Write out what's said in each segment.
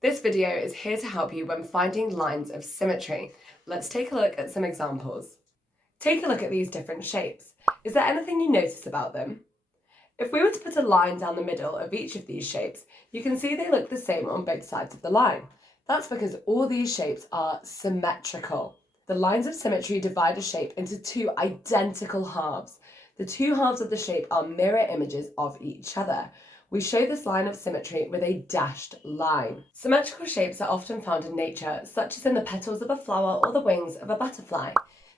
This video is here to help you when finding lines of symmetry. Let's take a look at some examples. Take a look at these different shapes. Is there anything you notice about them? If we were to put a line down the middle of each of these shapes, you can see they look the same on both sides of the line. That's because all these shapes are symmetrical. The lines of symmetry divide a shape into two identical halves. The two halves of the shape are mirror images of each other. We show this line of symmetry with a dashed line. Symmetrical shapes are often found in nature, such as in the petals of a flower or the wings of a butterfly.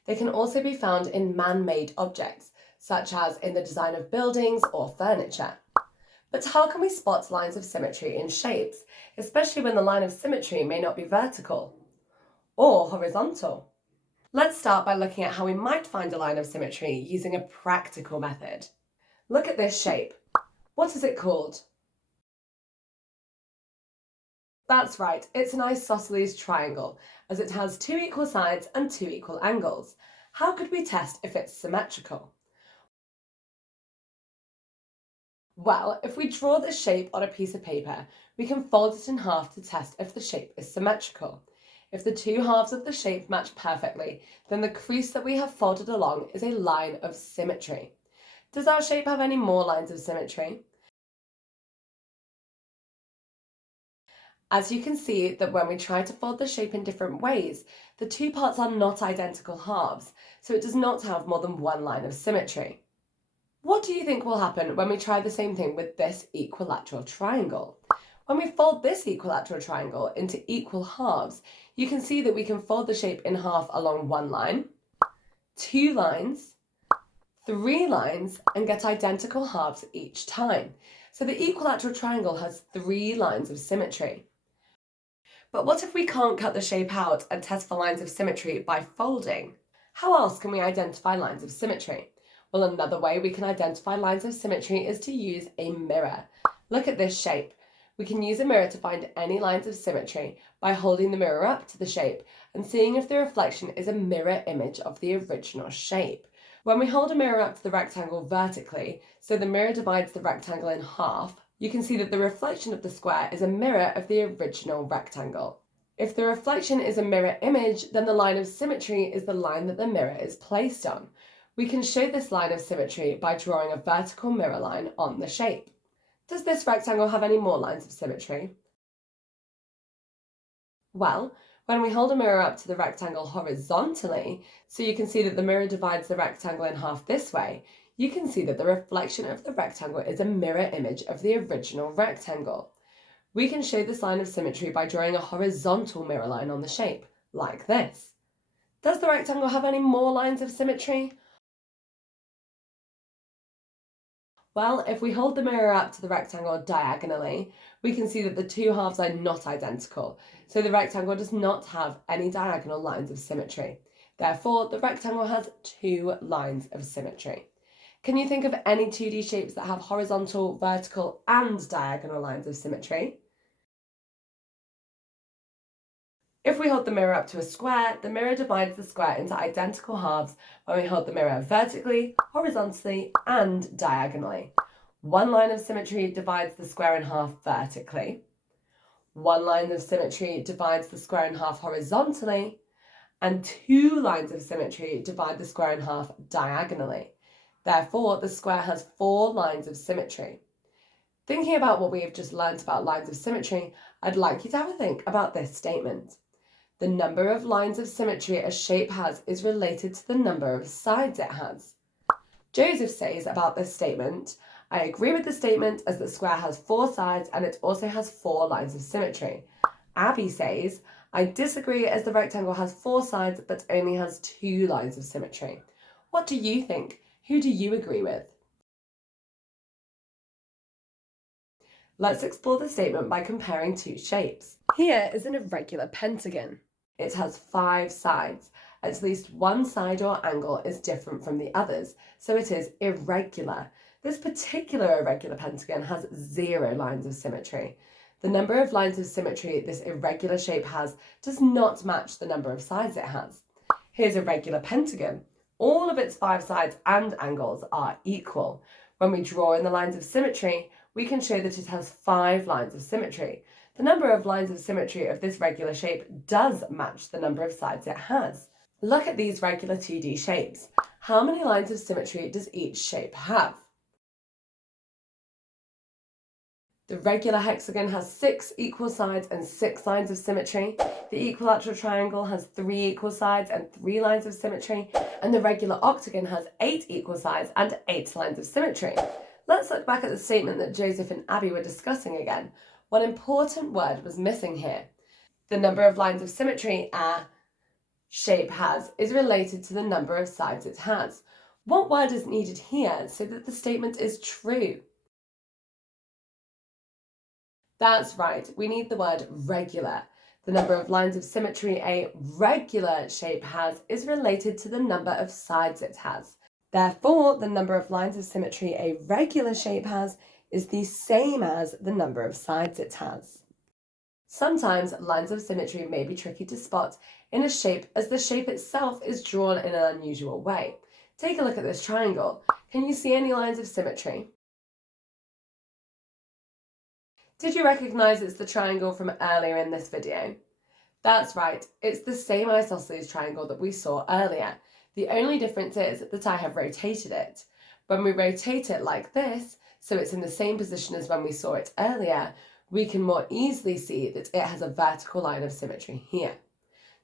They can also be found in man-made objects, such as in the design of buildings or furniture. But how can we spot lines of symmetry in shapes, especially when the line of symmetry may not be vertical or horizontal? Let's start by looking at how we might find a line of symmetry using a practical method. Look at this shape. What is it called? That's right, it's an isosceles triangle, as it has two equal sides and two equal angles. How could we test if it's symmetrical? Well, if we draw this shape on a piece of paper, we can fold it in half to test if the shape is symmetrical. If the two halves of the shape match perfectly, then the crease that we have folded along is a line of symmetry. Does our shape have any more lines of symmetry? As you can see that when we try to fold the shape in different ways, the two parts are not identical halves, so it does not have more than one line of symmetry. What do you think will happen when we try the same thing with this equilateral triangle? When we fold this equilateral triangle into equal halves, you can see that we can fold the shape in half along one line, two lines, three lines, and get identical halves each time. So the equilateral triangle has three lines of symmetry. But what if we can't cut the shape out and test for lines of symmetry by folding? How else can we identify lines of symmetry? Well, another way we can identify lines of symmetry is to use a mirror. Look at this shape. We can use a mirror to find any lines of symmetry by holding the mirror up to the shape and seeing if the reflection is a mirror image of the original shape. When we hold a mirror up to the rectangle vertically, so the mirror divides the rectangle in half, you can see that the reflection of the square is a mirror of the original rectangle. If the reflection is a mirror image, then the line of symmetry is the line that the mirror is placed on. We can show this line of symmetry by drawing a vertical mirror line on the shape. Does this rectangle have any more lines of symmetry? Well, when we hold a mirror up to the rectangle horizontally, so you can see that the mirror divides the rectangle in half this way, you can see that the reflection of the rectangle is a mirror image of the original rectangle. We can show this line of symmetry by drawing a horizontal mirror line on the shape, like this. Does the rectangle have any more lines of symmetry? Well, if we hold the mirror up to the rectangle diagonally, we can see that the two halves are not identical, so the rectangle does not have any diagonal lines of symmetry. Therefore, the rectangle has two lines of symmetry. Can you think of any 2D shapes that have horizontal, vertical, and diagonal lines of symmetry? If we hold the mirror up to a square, the mirror divides the square into identical halves when we hold the mirror vertically, horizontally, and diagonally. One line of symmetry divides the square in half vertically. One line of symmetry divides the square in half horizontally. And two lines of symmetry divide the square in half diagonally. Therefore, the square has four lines of symmetry. Thinking about what we have just learnt about lines of symmetry, I'd like you to have a think about this statement. The number of lines of symmetry a shape has is related to the number of sides it has. Joseph says about this statement, I agree with the statement as the square has four sides and it also has four lines of symmetry. Abby says, I disagree as the rectangle has four sides but only has two lines of symmetry. What do you think? Who do you agree with? Let's explore the statement by comparing two shapes. Here is an irregular pentagon. It has five sides. At least one side or angle is different from the others, so it is irregular. This particular irregular pentagon has 0 lines of symmetry. The number of lines of symmetry this irregular shape has does not match the number of sides it has. Here's a regular pentagon. All of its 5 sides and angles are equal. When we draw in the lines of symmetry, we can show that it has 5 lines of symmetry. The number of lines of symmetry of this regular shape does match the number of sides it has. Look at these regular 2D shapes. How many lines of symmetry does each shape have? The regular hexagon has 6 equal sides and 6 lines of symmetry. The equilateral triangle has 3 equal sides and 3 lines of symmetry. And the regular octagon has 8 equal sides and 8 lines of symmetry. Let's look back at the statement that Joseph and Abby were discussing again. One important word was missing here. The number of lines of symmetry a shape has is related to the number of sides it has. What word is needed here so that the statement is true? That's right, we need the word regular. The number of lines of symmetry a regular shape has is related to the number of sides it has. Therefore, the number of lines of symmetry a regular shape has is the same as the number of sides it has. Sometimes lines of symmetry may be tricky to spot in a shape as the shape itself is drawn in an unusual way. Take a look at this triangle. Can you see any lines of symmetry? Did you recognise it's the triangle from earlier in this video? That's right, it's the same isosceles triangle that we saw earlier. The only difference is that I have rotated it. When we rotate it like this, so it's in the same position as when we saw it earlier, we can more easily see that it has a vertical line of symmetry here.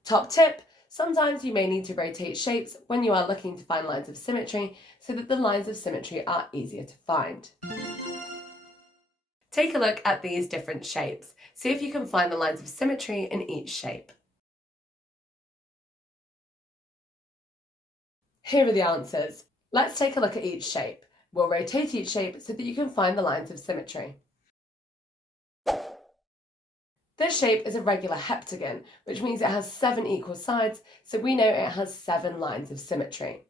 Top tip, sometimes you may need to rotate shapes when you are looking to find lines of symmetry so that the lines of symmetry are easier to find. Take a look at these different shapes. See if you can find the lines of symmetry in each shape. Here are the answers. Let's take a look at each shape. We'll rotate each shape so that you can find the lines of symmetry. This shape is a regular heptagon, which means it has 7 equal sides, so we know it has 7 lines of symmetry.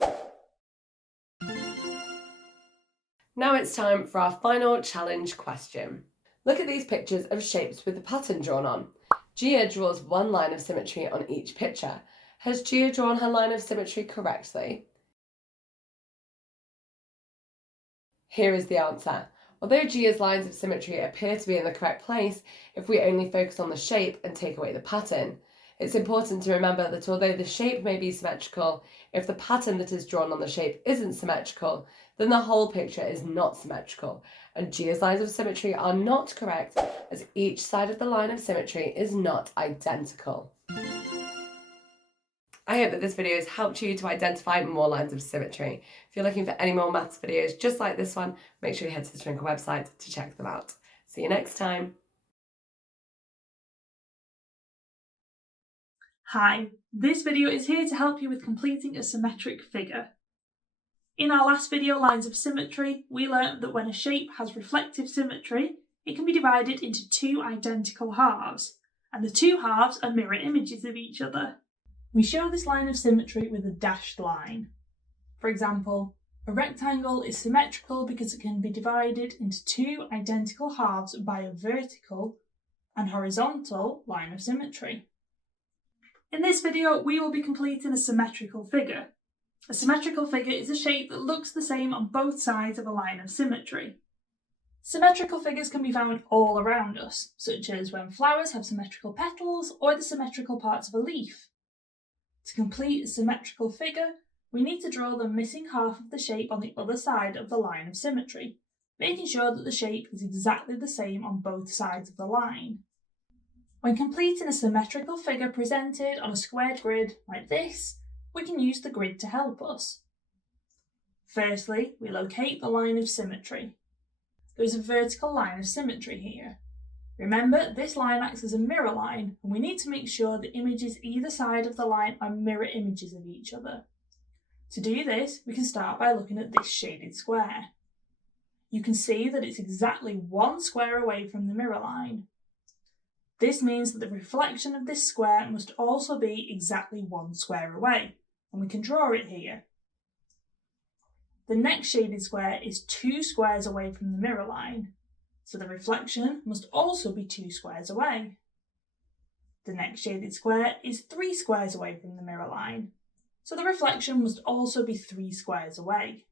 Now it's time for our final challenge question. Look at these pictures of shapes with a pattern drawn on. Gia draws 1 line of symmetry on each picture. Has Gia drawn her line of symmetry correctly? Here is the answer. Although Gia's lines of symmetry appear to be in the correct place if we only focus on the shape and take away the pattern, it's important to remember that although the shape may be symmetrical, if the pattern that is drawn on the shape isn't symmetrical, then the whole picture is not symmetrical, and Gia's lines of symmetry are not correct as each side of the line of symmetry is not identical. I hope that this video has helped you to identify more lines of symmetry. If you're looking for any more maths videos just like this one, make sure you head to the Twinkl website to check them out. See you next time. Hi, this video is here to help you with completing a symmetric figure. In our last video, Lines of Symmetry, we learnt that when a shape has reflective symmetry, it can be divided into 2 identical halves, and the 2 halves are mirror images of each other. We show this line of symmetry with a dashed line. For example, a rectangle is symmetrical because it can be divided into 2 identical halves by a vertical and horizontal line of symmetry. In this video, we will be completing a symmetrical figure. A symmetrical figure is a shape that looks the same on both sides of a line of symmetry. Symmetrical figures can be found all around us, such as when flowers have symmetrical petals or the symmetrical parts of a leaf. To complete a symmetrical figure, we need to draw the missing half of the shape on the other side of the line of symmetry, making sure that the shape is exactly the same on both sides of the line. When completing a symmetrical figure presented on a squared grid like this, we can use the grid to help us. Firstly, we locate the line of symmetry. There is a vertical line of symmetry here. Remember, this line acts as a mirror line, and we need to make sure the images either side of the line are mirror images of each other. To do this, we can start by looking at this shaded square. You can see that it's exactly 1 square away from the mirror line. This means that the reflection of this square must also be exactly 1 square away, and we can draw it here. The next shaded square is 2 squares away from the mirror line, so the reflection must also be 2 squares away. The next shaded square is 3 squares away from the mirror line, so the reflection must also be 3 squares away.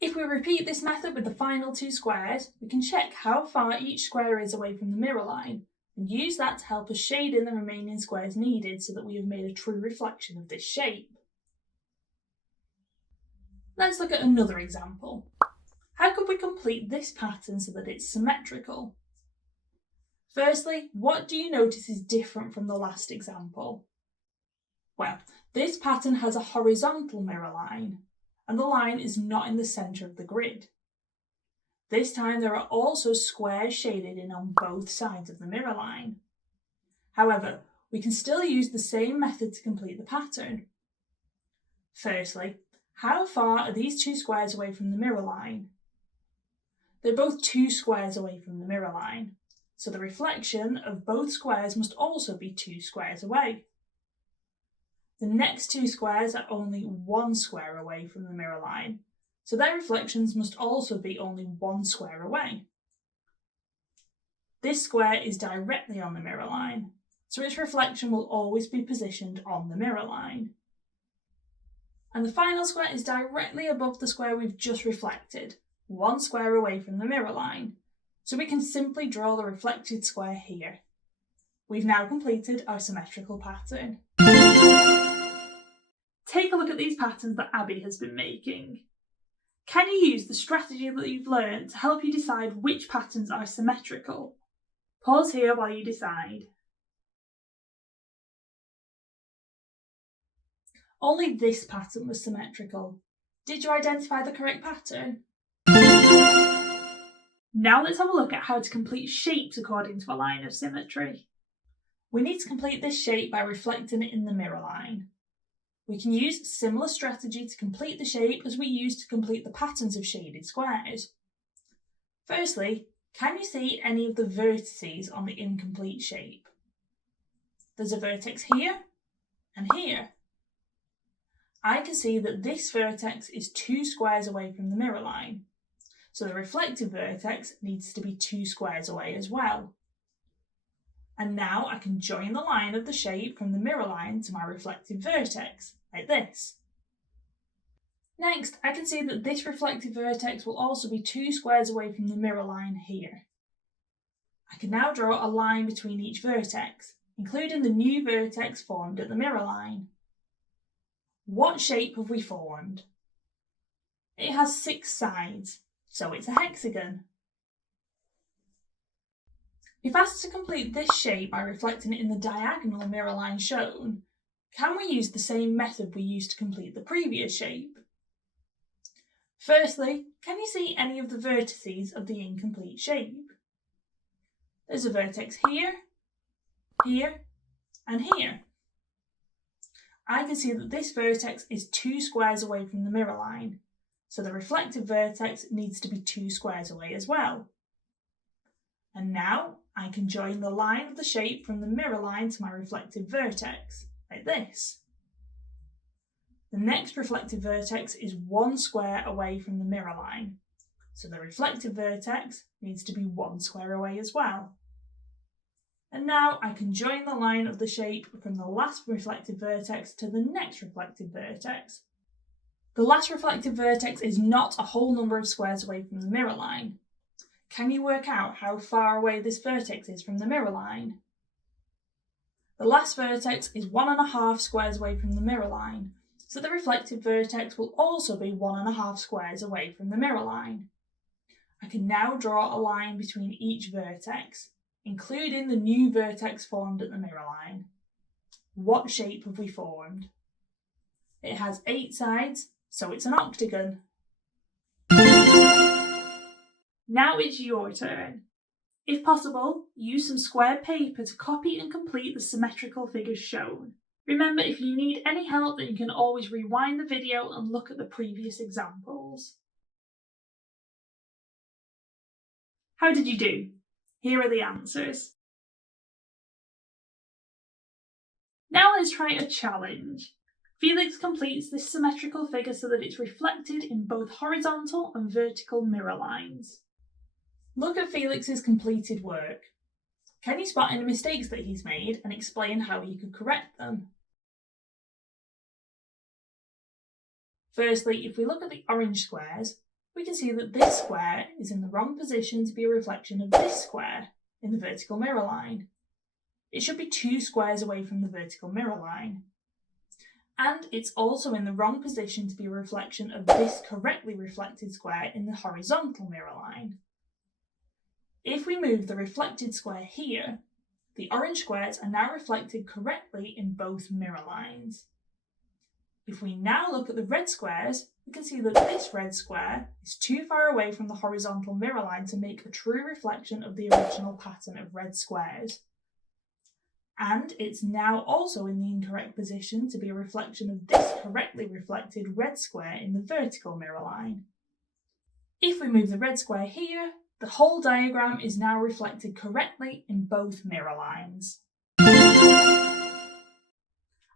If we repeat this method with the final two squares, we can check how far each square is away from the mirror line and use that to help us shade in the remaining squares needed so that we have made a true reflection of this shape. Let's look at another example. How could we complete this pattern so that it's symmetrical? Firstly, what do you notice is different from the last example? Well, this pattern has a horizontal mirror line, and the line is not in the centre of the grid. This time there are also squares shaded in on both sides of the mirror line. However, we can still use the same method to complete the pattern. Firstly, how far are these two squares away from the mirror line? They're both 2 squares away from the mirror line, so the reflection of both squares must also be 2 squares away. The next 2 squares are only 1 square away from the mirror line, so their reflections must also be only 1 square away. This square is directly on the mirror line, so its reflection will always be positioned on the mirror line. And the final square is directly above the square we've just reflected, 1 square away from the mirror line, so we can simply draw the reflected square here. We've now completed our symmetrical pattern. Take a look at these patterns that Abby has been making. Can you use the strategy that you've learned to help you decide which patterns are symmetrical? Pause here while you decide. Only this pattern was symmetrical. Did you identify the correct pattern? Now let's have a look at how to complete shapes according to a line of symmetry. We need to complete this shape by reflecting it in the mirror line. We can use a similar strategy to complete the shape as we used to complete the patterns of shaded squares. Firstly, can you see any of the vertices on the incomplete shape? There's a vertex here and here. I can see that this vertex is 2 squares away from the mirror line, so the reflective vertex needs to be 2 squares away as well. And now I can join the line of the shape from the mirror line to my reflective vertex, like this. Next, I can see that this reflective vertex will also be 2 squares away from the mirror line here. I can now draw a line between each vertex, including the new vertex formed at the mirror line. What shape have we formed? It has 6 sides, so it's a hexagon. If asked to complete this shape by reflecting it in the diagonal mirror line shown, can we use the same method we used to complete the previous shape? Firstly, can you see any of the vertices of the incomplete shape? There's a vertex here, here, and here. I can see that this vertex is 2 squares away from the mirror line, so the reflective vertex needs to be 2 squares away as well. And now I can join the line of the shape from the mirror line to my reflective vertex, like this. The next reflective vertex is 1 square away from the mirror line, so the reflective vertex needs to be 1 square away as well. And now I can join the line of the shape from the last reflective vertex to the next reflective vertex. The last reflective vertex is not a whole number of squares away from the mirror line. Can you work out how far away this vertex is from the mirror line? The last vertex is 1.5 squares away from the mirror line, so the reflective vertex will also be 1.5 squares away from the mirror line. I can now draw a line between each vertex, including the new vertex formed at the mirror line. What shape have we formed? It has 8 sides, so it's an octagon. Now it's your turn. If possible, use some square paper to copy and complete the symmetrical figures shown. Remember, if you need any help, then you can always rewind the video and look at the previous examples. How did you do? Here are the answers. Now let's try a challenge. Felix completes this symmetrical figure so that it's reflected in both horizontal and vertical mirror lines. Look at Felix's completed work. Can you spot any mistakes that he's made and explain how he could correct them? Firstly, if we look at the orange squares, we can see that this square is in the wrong position to be a reflection of this square in the vertical mirror line. It should be 2 squares away from the vertical mirror line. And it's also in the wrong position to be a reflection of this correctly reflected square in the horizontal mirror line. If we move the reflected square here, the orange squares are now reflected correctly in both mirror lines. If we now look at the red squares, we can see that this red square is too far away from the horizontal mirror line to make a true reflection of the original pattern of red squares. And it's now also in the incorrect position to be a reflection of this correctly reflected red square in the vertical mirror line. If we move the red square here, the whole diagram is now reflected correctly in both mirror lines.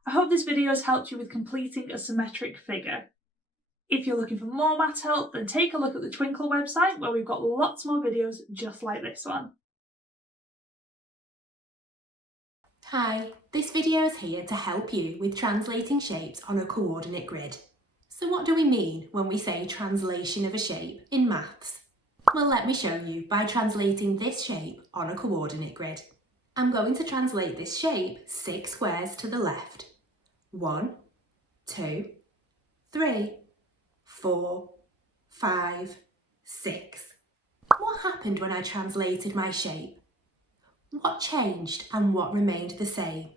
I hope this video has helped you with completing a symmetric figure. If you're looking for more maths help, then take a look at the Twinkl website where we've got lots more videos just like this one. Hi, this video is here to help you with translating shapes on a coordinate grid. So what do we mean when we say translation of a shape in maths? Well, let me show you by translating this shape on a coordinate grid. I'm going to translate this shape 6 squares to the left. 1, 2, 3, 4, 5, 6. What happened when I translated my shape? What changed and what remained the same?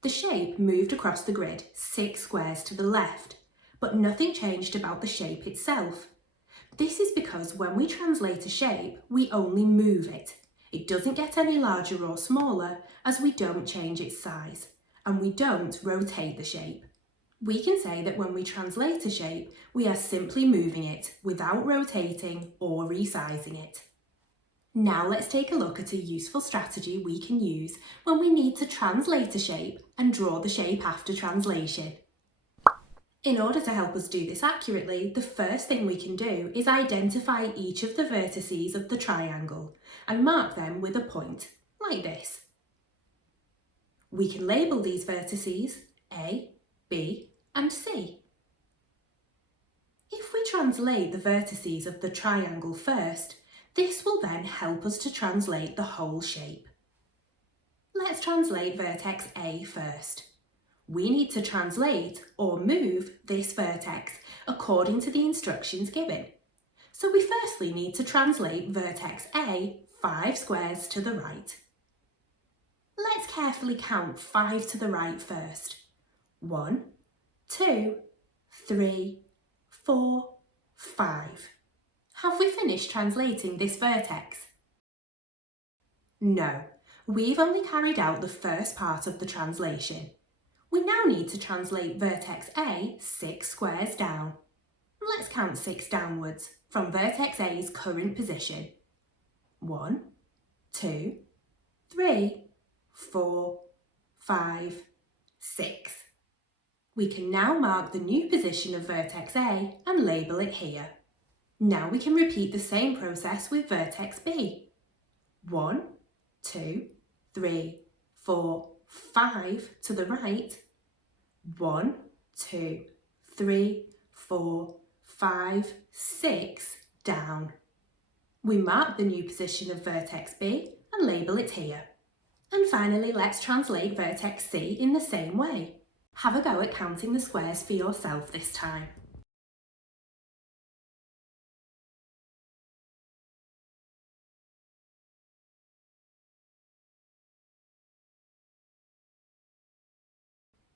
The shape moved across the grid 6 squares to the left, but nothing changed about the shape itself. This is because when we translate a shape, we only move it. It doesn't get any larger or smaller as we don't change its size, and we don't rotate the shape. We can say that when we translate a shape, we are simply moving it without rotating or resizing it. Now let's take a look at a useful strategy we can use when we need to translate a shape and draw the shape after translation. In order to help us do this accurately, the first thing we can do is identify each of the vertices of the triangle and mark them with a point, like this. We can label these vertices A, B and C. If we translate the vertices of the triangle first, this will then help us to translate the whole shape. Let's translate vertex A first. We need to translate or move this vertex according to the instructions given. So we firstly need to translate vertex A 5 squares to the right. Let's carefully count 5 to the right first. 1, 2, 3, 4, 5. Have we finished translating this vertex? No, we've only carried out the first part of the translation. We now need to translate vertex A 6 squares down. Let's count 6 downwards from vertex A's current position. 1, 2, 3, 4, 5, 6. We can now mark the new position of vertex A and label it here. Now we can repeat the same process with vertex B. 1, 2, 3, 4, 5 to the right. 1, 2, 3, 4, 5, 6 down. We mark the new position of vertex B and label it here. And finally, let's translate vertex C in the same way. Have a go at counting the squares for yourself this time.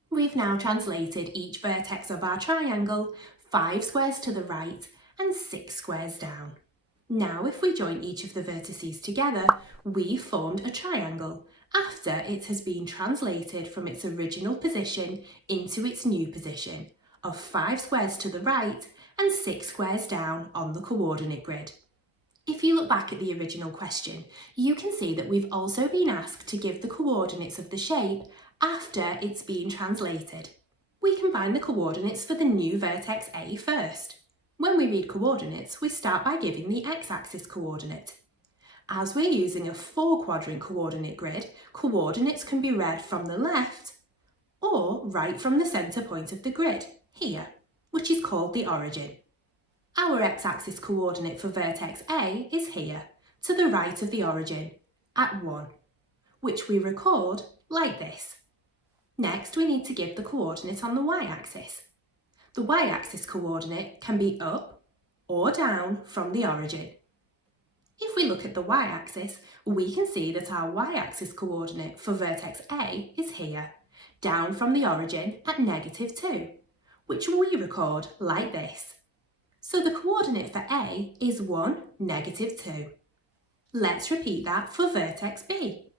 We've now translated each vertex of our triangle 5 squares to the right and 6 squares down. Now if we join each of the vertices together, we've formed a triangle after it has been translated from its original position into its new position of 5 squares to the right and 6 squares down on the coordinate grid. If you look back at the original question, you can see that we've also been asked to give the coordinates of the shape after it's been translated. We can find the coordinates for the new vertex A first. When we read coordinates, we start by giving the x-axis coordinate. As we're using a 4-quadrant coordinate grid, coordinates can be read from the left or right from the centre point of the grid, here, which is called the origin. Our x-axis coordinate for vertex A is here, to the right of the origin, at 1, which we record like this. Next, we need to give the coordinate on the y-axis. The y-axis coordinate can be up or down from the origin. If we look at the y-axis, we can see that our y-axis coordinate for vertex A is here, down from the origin at -2, which we record like this. So the coordinate for A is 1, -2. Let's repeat that for vertex B.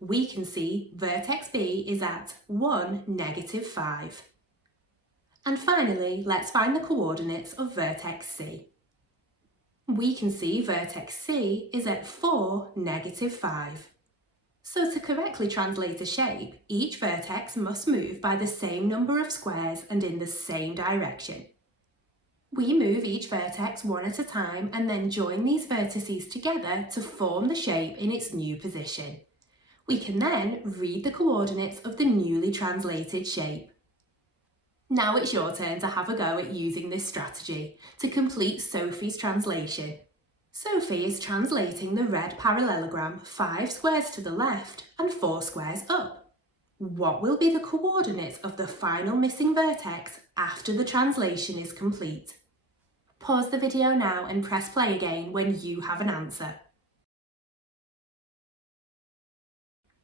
We can see vertex B is at 1, -5. And finally, let's find the coordinates of vertex C. We can see vertex C is at 4, -5. So to correctly translate a shape, each vertex must move by the same number of squares and in the same direction. We move each vertex one at a time and then join these vertices together to form the shape in its new position. We can then read the coordinates of the newly translated shape. Now it's your turn to have a go at using this strategy to complete Sophie's translation. Sophie is translating the red parallelogram 5 squares to the left and 4 squares up. What will be the coordinates of the final missing vertex after the translation is complete? Pause the video now and press play again when you have an answer.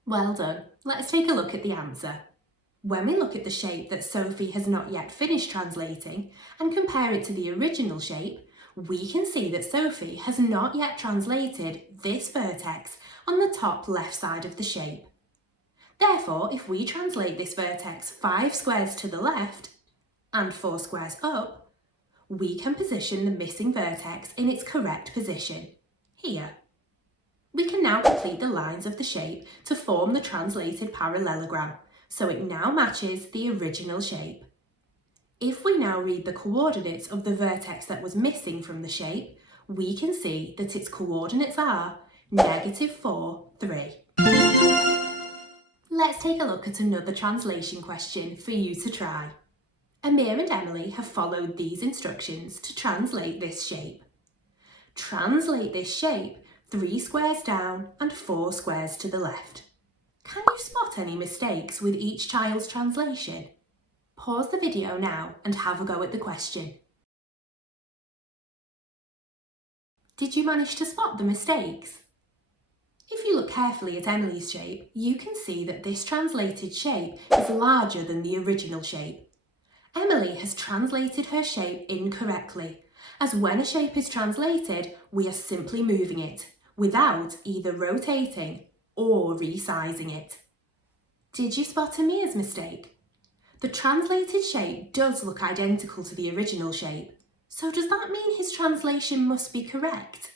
Well done. Let's take a look at the answer. When we look at the shape that Sophie has not yet finished translating and compare it to the original shape, we can see that Sophie has not yet translated this vertex on the top left side of the shape. Therefore, if we translate this vertex 5 squares to the left and 4 squares up, we can position the missing vertex in its correct position, here. We can now complete the lines of the shape to form the translated parallelogram, so it now matches the original shape. If we now read the coordinates of the vertex that was missing from the shape, we can see that its coordinates are -4, 3. Let's take a look at another translation question for you to try. Amir and Emily have followed these instructions to translate this shape. Translate this shape 3 squares down and 4 squares to the left. Can you spot any mistakes with each child's translation? Pause the video now and have a go at the question. Did you manage to spot the mistakes? If you look carefully at Emily's shape, you can see that this translated shape is larger than the original shape. Emily has translated her shape incorrectly, as when a shape is translated, we are simply moving it, without either rotating or resizing it. Did you spot Amir's mistake? The translated shape does look identical to the original shape, so does that mean his translation must be correct?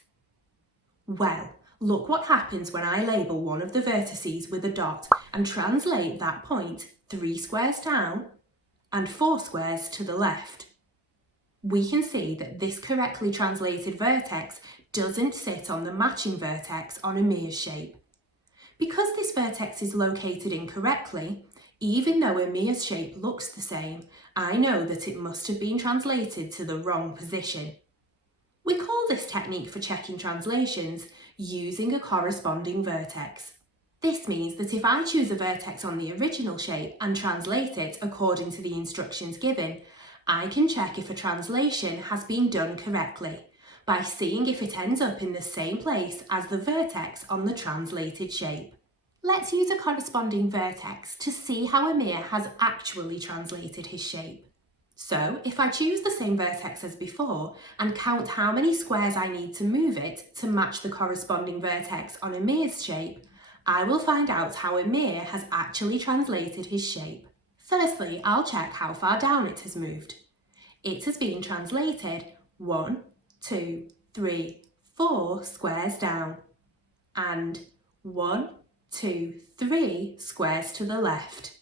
Well, look what happens when I label one of the vertices with a dot and translate that point 3 squares down and 4 squares to the left. We can see that this correctly translated vertex doesn't sit on the matching vertex on Amir's shape. Because this vertex is located incorrectly, even though Amir's shape looks the same, I know that it must have been translated to the wrong position. We call this technique for checking translations using a corresponding vertex. This means that if I choose a vertex on the original shape and translate it according to the instructions given, I can check if a translation has been done correctly by seeing if it ends up in the same place as the vertex on the translated shape. Let's use a corresponding vertex to see how Amir has actually translated his shape. So, if I choose the same vertex as before and count how many squares I need to move it to match the corresponding vertex on Amir's shape, I will find out how Amir has actually translated his shape. Firstly, I'll check how far down it has moved. It has been translated 1, 2, 3, 4 squares down and 1, 2, 3 squares to the left.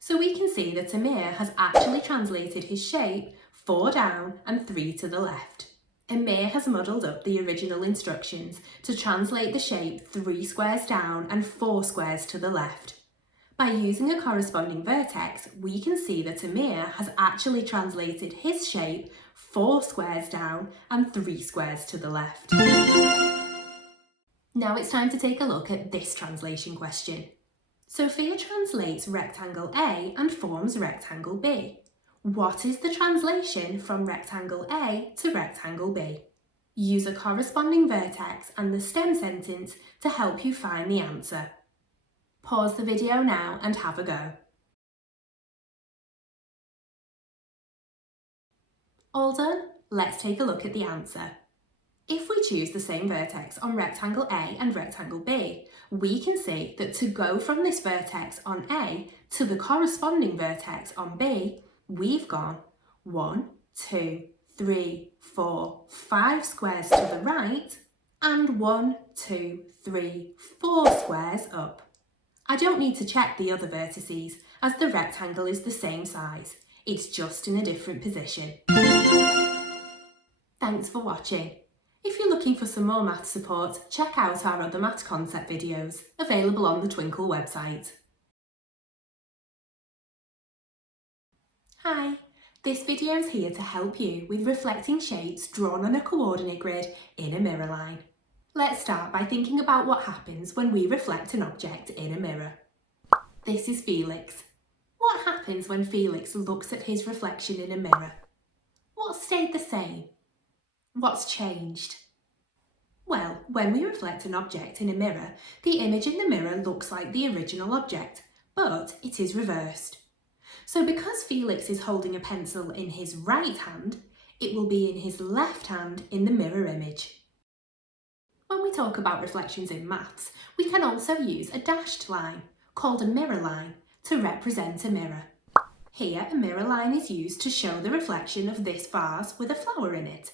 So we can see that Amir has actually translated his shape 4 down and 3 to the left. Amir has muddled up the original instructions to translate the shape 3 squares down and 4 squares to the left. By using a corresponding vertex, we can see that Amir has actually translated his shape 4 squares down and 3 squares to the left. Now it's time to take a look at this translation question. Sophia translates rectangle A and forms rectangle B. What is the translation from rectangle A to rectangle B? Use a corresponding vertex and the stem sentence to help you find the answer. Pause the video now and have a go. All done? Let's take a look at the answer. If we choose the same vertex on rectangle A and rectangle B, we can see that to go from this vertex on A to the corresponding vertex on B, we've gone 1, 2, 3, 4, 5 squares to the right and 1, 2, 3, 4 squares up. I don't need to check the other vertices as the rectangle is the same size, it's just in a different position. Thanks for watching. If you're looking for some more maths support, check out our other Maths Concept videos, available on the Twinkl website. Hi, this video is here to help you with reflecting shapes drawn on a coordinate grid in a mirror line. Let's start by thinking about what happens when we reflect an object in a mirror. This is Felix. What happens when Felix looks at his reflection in a mirror? What stayed the same? What's changed? Well, when we reflect an object in a mirror, the image in the mirror looks like the original object, but it is reversed. So because Felix is holding a pencil in his right hand, it will be in his left hand in the mirror image. When we talk about reflections in maths, we can also use a dashed line, called a mirror line, to represent a mirror. Here, a mirror line is used to show the reflection of this vase with a flower in it.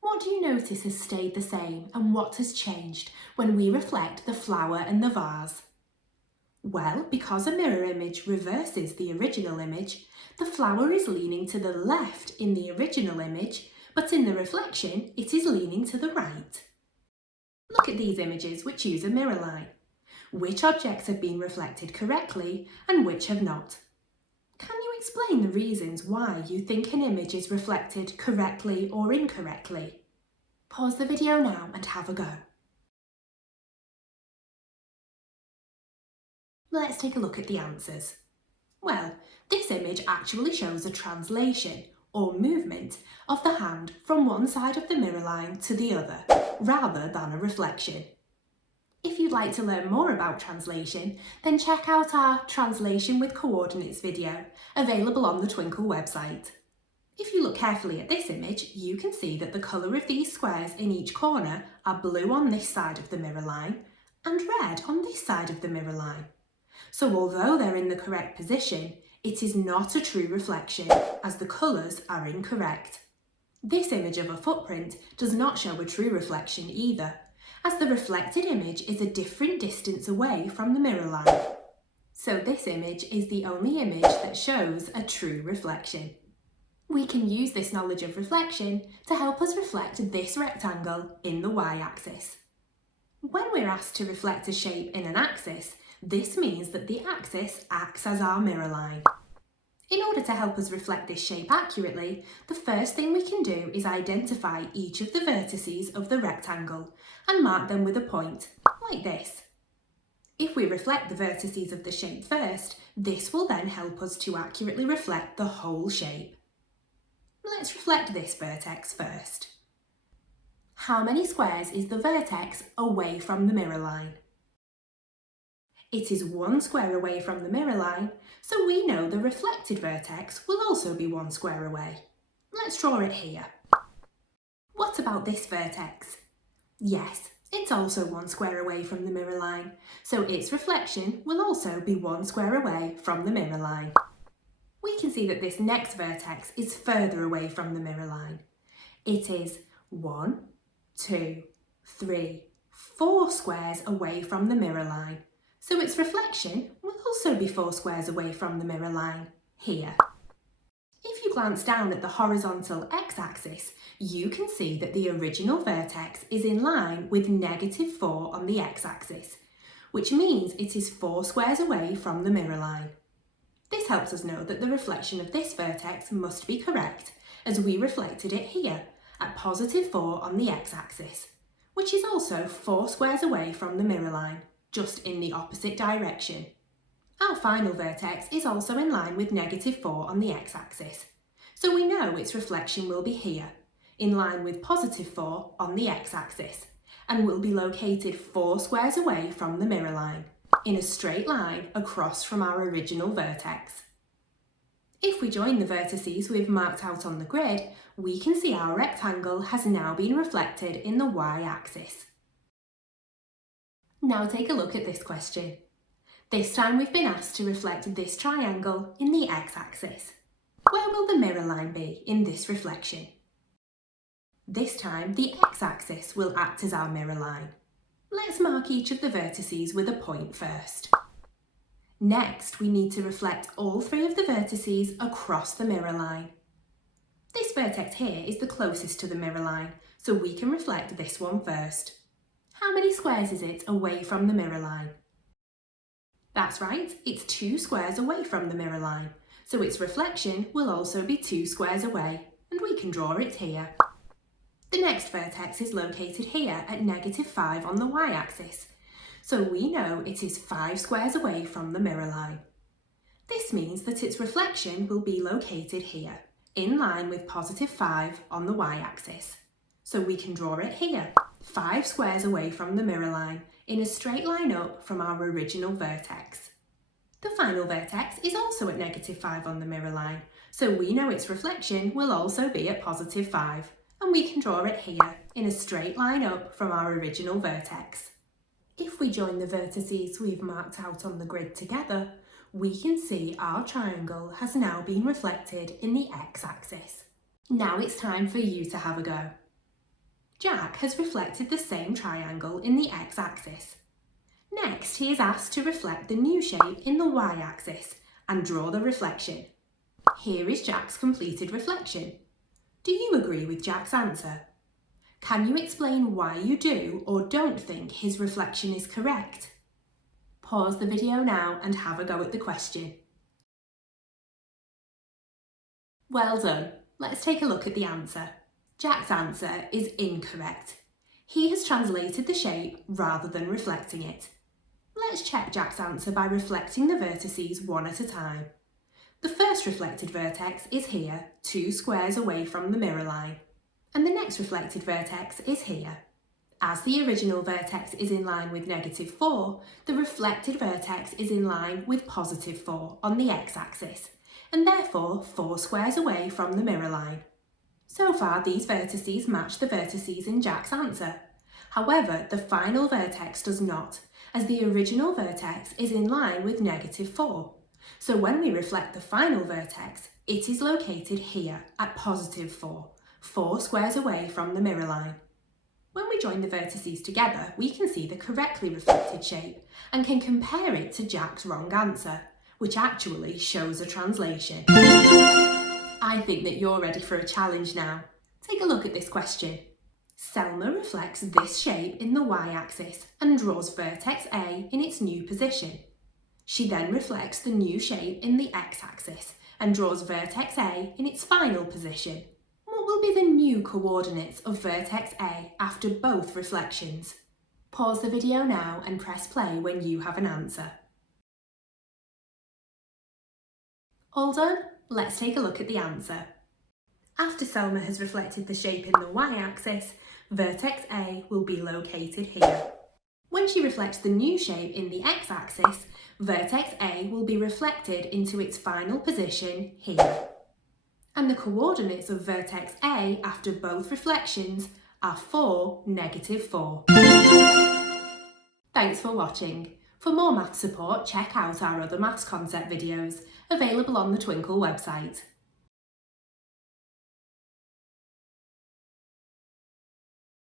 What do you notice has stayed the same and what has changed when we reflect the flower and the vase? Well, because a mirror image reverses the original image, the flower is leaning to the left in the original image, but in the reflection it is leaning to the right. Look at these images which use a mirror line. Which objects have been reflected correctly and which have not? Can you explain the reasons why you think an image is reflected correctly or incorrectly? Pause the video now and have a go. Let's take a look at the answers. Well, this image actually shows a translation or movement of the hand from one side of the mirror line to the other, rather than a reflection. If you'd like to learn more about translation, then check out our Translation with Coordinates video, available on the Twinkl website. If you look carefully at this image, you can see that the colour of these squares in each corner are blue on this side of the mirror line and red on this side of the mirror line. So although they're in the correct position, it is not a true reflection, as the colours are incorrect. This image of a footprint does not show a true reflection either, as the reflected image is a different distance away from the mirror line. So this image is the only image that shows a true reflection. We can use this knowledge of reflection to help us reflect this rectangle in the y-axis. When we're asked to reflect a shape in an axis, this means that the axis acts as our mirror line. In order to help us reflect this shape accurately, the first thing we can do is identify each of the vertices of the rectangle and mark them with a point, like this. If we reflect the vertices of the shape first, this will then help us to accurately reflect the whole shape. Let's reflect this vertex first. How many squares is the vertex away from the mirror line? It is 1 square away from the mirror line, so we know the reflected vertex will also be 1 square away. Let's draw it here. What about this vertex? Yes, it's also 1 square away from the mirror line, so its reflection will also be 1 square away from the mirror line. We can see that this next vertex is further away from the mirror line. It is 1, 2, 3, 4 squares away from the mirror line, so its reflection will also be 4 squares away from the mirror line, here. If you glance down at the horizontal x-axis, you can see that the original vertex is in line with -4 on the x-axis, which means it is 4 squares away from the mirror line. This helps us know that the reflection of this vertex must be correct, as we reflected it here at +4 on the x-axis, which is also 4 squares away from the mirror line, just in the opposite direction. Our final vertex is also in line with -4 on the x-axis, so we know its reflection will be here, in line with +4 on the x-axis, and will be located 4 squares away from the mirror line, in a straight line across from our original vertex. If we join the vertices we've marked out on the grid, we can see our rectangle has now been reflected in the y-axis. Now take a look at this question. This time we've been asked to reflect this triangle in the x-axis. Where will the mirror line be in this reflection? This time the x-axis will act as our mirror line. Let's mark each of the vertices with a point first. Next, we need to reflect all 3 of the vertices across the mirror line. This vertex here is the closest to the mirror line, so we can reflect this one first. How many squares is it away from the mirror line? That's right, it's 2 squares away from the mirror line, so its reflection will also be 2 squares away, and we can draw it here. The next vertex is located here at -5 on the y-axis, so we know it is 5 squares away from the mirror line. This means that its reflection will be located here, in line with +5 on the y-axis. So we can draw it here, 5 squares away from the mirror line, in a straight line up from our original vertex. The final vertex is also at -5 on the mirror line, so we know its reflection will also be at +5, and we can draw it here, in a straight line up from our original vertex. If we join the vertices we've marked out on the grid together, we can see our triangle has now been reflected in the x-axis. Now it's time for you to have a go. Jack has reflected the same triangle in the x-axis. Next, he is asked to reflect the new shape in the y-axis and draw the reflection. Here is Jack's completed reflection. Do you agree with Jack's answer? Can you explain why you do or don't think his reflection is correct? Pause the video now and have a go at the question. Well done. Let's take a look at the answer. Jack's answer is incorrect. He has translated the shape rather than reflecting it. Let's check Jack's answer by reflecting the vertices one at a time. The first reflected vertex is here, 2 squares away from the mirror line, and the next reflected vertex is here. As the original vertex is in line with -4, the reflected vertex is in line with +4 on the x-axis, and therefore 4 squares away from the mirror line. So far, these vertices match the vertices in Jack's answer. However, the final vertex does not, as the original vertex is in line with -4. So when we reflect the final vertex, it is located here at +4, 4 squares away from the mirror line. When we join the vertices together, we can see the correctly reflected shape and can compare it to Jack's wrong answer, which actually shows a translation. I think that you're ready for a challenge now. Take a look at this question. Selma reflects this shape in the y-axis and draws vertex A in its new position. She then reflects the new shape in the x-axis and draws vertex A in its final position. What will be the new coordinates of vertex A after both reflections? Pause the video now and press play when you have an answer. All done? Let's take a look at the answer. After Selma has reflected the shape in the y-axis, vertex A will be located here. When she reflects the new shape in the x-axis, vertex A will be reflected into its final position here. And the coordinates of vertex A after both reflections are 4, -4. Thanks for watching. For more maths support, check out our other Maths Concept videos, available on the Twinkl website.